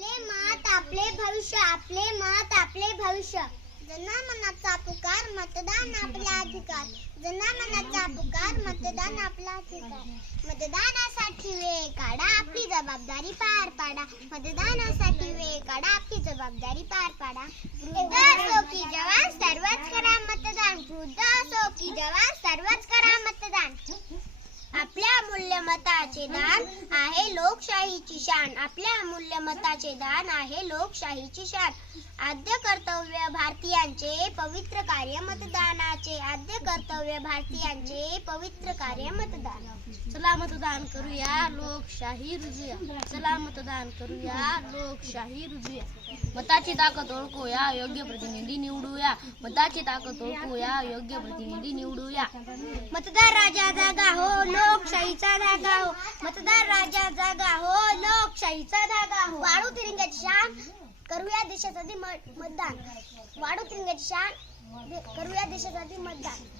आपले मात आपले भविष्य आपले मात आपले भविष्य. जनामनाचा पुकार मतदान आपला अधिकार. जनामनाचा पुकार मतदान आपला अधिकार. मतदानासाठी वेळ काढा आपली जबाबदारी पार पाडा. मतदानासाठी वेळ काढा आपली जबाबदारी पार पाडा. वृद्ध असो की जवान सर्वच करा मतदान. वृद्ध असो की जवान सर्वच करा मताचे दान आहे. लोकशाहीची शान. आपल्या अमूल्य मताचे दान आहे. लोकशाहीची शान. आद्य कर्तव्य भारतीयांचे पवित्र कार्य मतदानाचे. आद्य कर्तव्य भारतीयांचे पवित्र कार्य मतदान. चला मतदान करूया. लोकशाही रुजूया. चला मतदान करूया. लोकशाही रुजूया. मताची ताकद ओळखूया. योग्य प्रतिनिधी निवडूया. मताची ताकद ओळखूया. योग्य प्रतिनिधी निवडूया. मतदार राजा मतदार राजा जागा. हो लोकशाहीचा धागा. हो वाढू तिरंग्याची शान. करूया देशासाठी मतदान. वाढू तिरंग्याची शान. दे- करूया देशासाठी मतदान.